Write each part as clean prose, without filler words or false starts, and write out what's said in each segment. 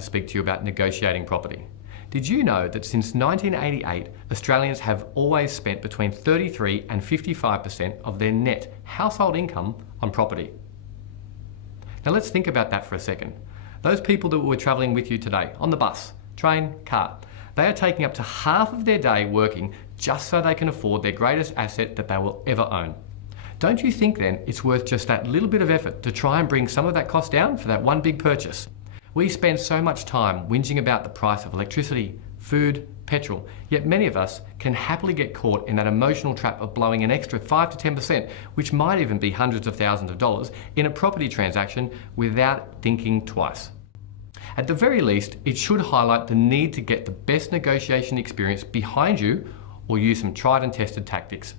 to speak to you about negotiating property. Did you know that since 1988, Australians have always spent between 33 and 55% of their net household income on property? Now let's think about that for a second. Those people that were travelling with you today, on the bus, train, car, they are taking up to half of their day working just so they can afford their greatest asset that they will ever own. Don't you think then it's worth just that little bit of effort to try and bring some of that cost down for that one big purchase? We spend so much time whinging about the price of electricity, food, petrol, yet many of us can happily get caught in that emotional trap of blowing an extra 5 to 10%, which might even be hundreds of thousands of dollars, in a property transaction without thinking twice. At the very least, it should highlight the need to get the best negotiation experience behind you or use some tried and tested tactics.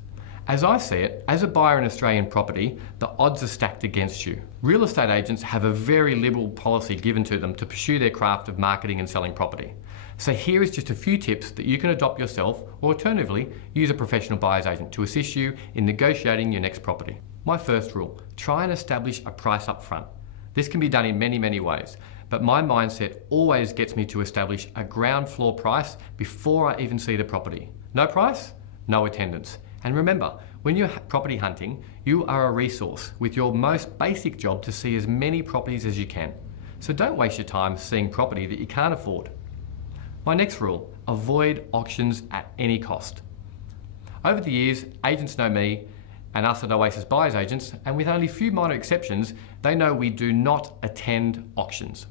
As I see it, as a buyer in Australian property, the odds are stacked against you. Real estate agents have a very liberal policy given to them to pursue their craft of marketing and selling property. So here is just a few tips that you can adopt yourself, or alternatively, use a professional buyer's agent to assist you in negotiating your next property. My first rule, try and establish a price up front. This can be done in many, many ways, but my mindset always gets me to establish a ground floor price before I even see the property. No price, no attendance. And remember, when you're property hunting, you are a resource with your most basic job to see as many properties as you can. So don't waste your time seeing property that you can't afford. My next rule, avoid auctions at any cost. Over the years, agents know me and us at Oasis Buyers Agents, and with only a few minor exceptions, they know we do not attend auctions.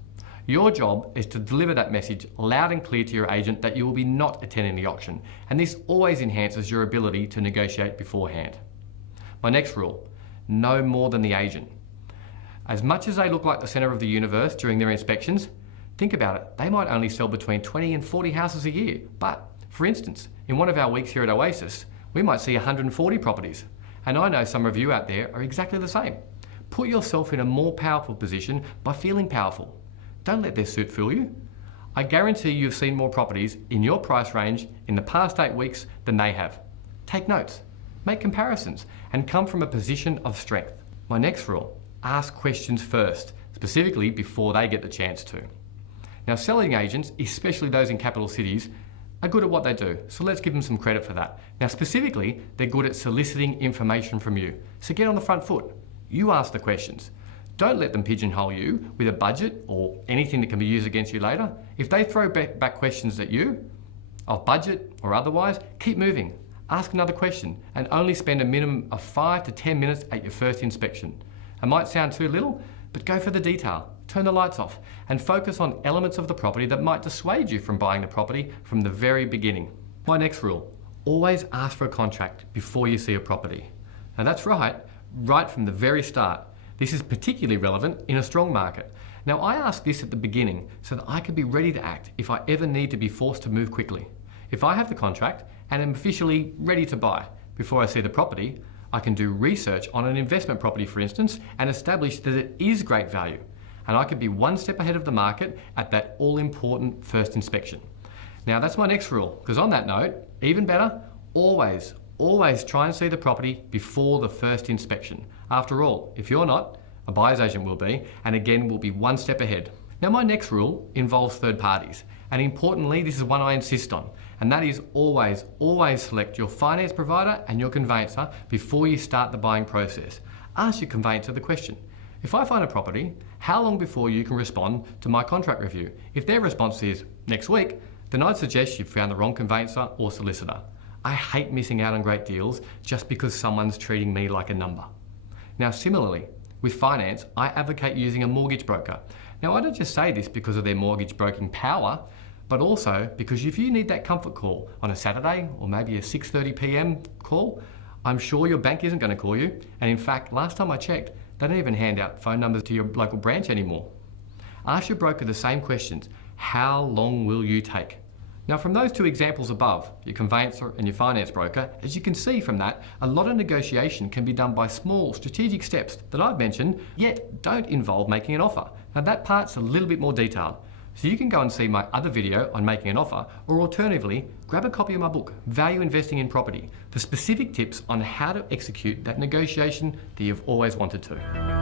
Your job is to deliver that message loud and clear to your agent that you will be not attending the auction, and this always enhances your ability to negotiate beforehand. My next rule, know more than the agent. As much as they look like the center of the universe during their inspections, think about it, they might only sell between 20 and 40 houses a year. But, for instance, in one of our weeks here at Oasis, we might see 140 properties. And I know some of you out there are exactly the same. Put yourself in a more powerful position by feeling powerful. Don't let their suit fool you. I guarantee you've seen more properties in your price range in the past 8 weeks than they have. Take notes, make comparisons, and come from a position of strength. My next rule, ask questions first, specifically before they get the chance to. Now, selling agents, especially those in capital cities, are good at what they do, so let's give them some credit for that. Now, specifically, they're good at soliciting information from you. So get on the front foot. You ask the questions. Don't let them pigeonhole you with a budget or anything that can be used against you later. If they throw back questions at you, of budget or otherwise, keep moving. Ask another question and only spend a minimum of 5 to 10 minutes at your first inspection. It might sound too little, but go for the detail. Turn the lights off and focus on elements of the property that might dissuade you from buying the property from the very beginning. My next rule, always ask for a contract before you see a property. Now that's right from the very start. This is particularly relevant in a strong market. Now I ask this at the beginning so that I can be ready to act if I ever need to be forced to move quickly. If I have the contract and am officially ready to buy before I see the property, I can do research on an investment property, for instance, and establish that it is great value. And I could be one step ahead of the market at that all-important first inspection. Now that's my next rule, because on that note, even better, always try and see the property before the first inspection. After all, if you're not, a buyer's agent will be, and again will be one step ahead. Now my next rule involves third parties, and importantly, this is one I insist on, and that is always select your finance provider and your conveyancer before you start the buying process. Ask your conveyancer the question, if I find a property, how long before you can respond to my contract review? If their response is next week, then I'd suggest you've found the wrong conveyancer or solicitor. I hate missing out on great deals just because someone's treating me like a number. Now similarly, with finance, I advocate using a mortgage broker. Now I don't just say this because of their mortgage broking power, but also because if you need that comfort call on a Saturday or maybe a 6:30 p.m. call, I'm sure your bank isn't going to call you. And in fact, last time I checked, they don't even hand out phone numbers to your local branch anymore. Ask your broker the same questions. How long will you take? Now from those two examples above, your conveyancer and your finance broker, as you can see from that, a lot of negotiation can be done by small strategic steps that I've mentioned, yet don't involve making an offer. Now that part's a little bit more detailed. So you can go and see my other video on making an offer, or alternatively, grab a copy of my book, Value Investing in Property, for specific tips on how to execute that negotiation that you've always wanted to.